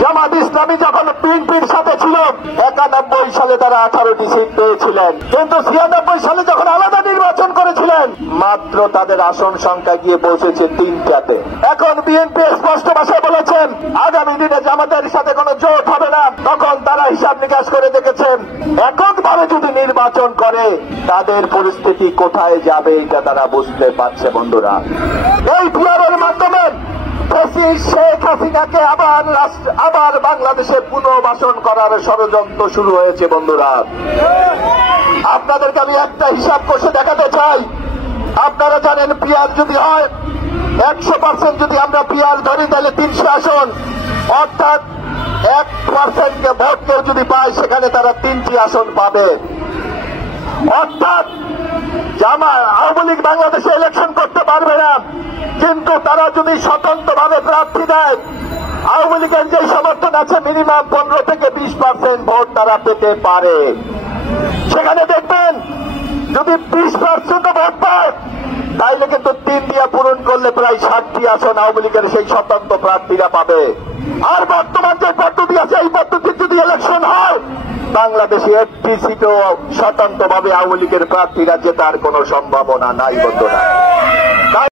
জামাত ইসলামী যখন বিএনপির সাথে ছিল 91 সালে তারা 18টি সিট পেয়েছিলেন, কিন্তু 96 সালে যখন আলাদা নির্বাচন করেছিলেন মাত্র তাদের আসন সংখ্যা গিয়ে পৌঁছেছে 3টাতে। এখন বিএনপি স্পষ্ট ভাষায় বলেছেন আগামী দিনে জামাতের সাথে কোনো জোট হবে না। তখন তারা হিসাব নিকাশ করে দেখেছেন এককভাবে যদি নির্বাচন করে তাদের পরিস্থিতি কোথায় যাবে এটা তারা বুঝতে পারছে। বন্ধুরা, এই পিআরের মাধ্যমে শেখ হাসিনাকে আবার বাংলাদেশে পুনর্বাসন করার ষড়যন্ত্র শুরু হয়েছে। বন্ধুরা, আপনাদেরকে আমি একটা হিসাব করে দেখাতে চাই। আপনারা জানেন পিআর যদি হয় 100% যদি আমরা পিআর ধরি তাহলে 300 আসন, অর্থাৎ 1% ভোট কেউ যদি পায় সেখানে তারা 3টি আসন পাবে। অর্থাৎ আওয়ামী লীগ বাংলাদেশে ইলেকশন করতে পারবে না, কিন্তু তারা যদি স্বতন্ত্রভাবে প্রার্থী দেয় আওয়ামী লীগের যে সমর্থন আছে মিনিমাম 15 থেকে 20% ভোট তারা পেতে পারে। সেখানে দেখবেন যদি 20% ভোট পায় তাইলে কিন্তু 3 দিয়ে পূরণ করলে প্রায় 60টি আসন আওয়ামী লীগের সেই স্বতন্ত্র প্রার্থীরা পাবে। আর বর্তমান যে পদ্ধতি আছে এই পদ্ধতির যদি ইলেকশন হয় বাংলাদেশে একটি সিটও স্বতন্ত্রভাবে আওয়ামী লীগের প্রার্থীরা জেতার কোনো সম্ভাবনা নাই। বন্ধুরা,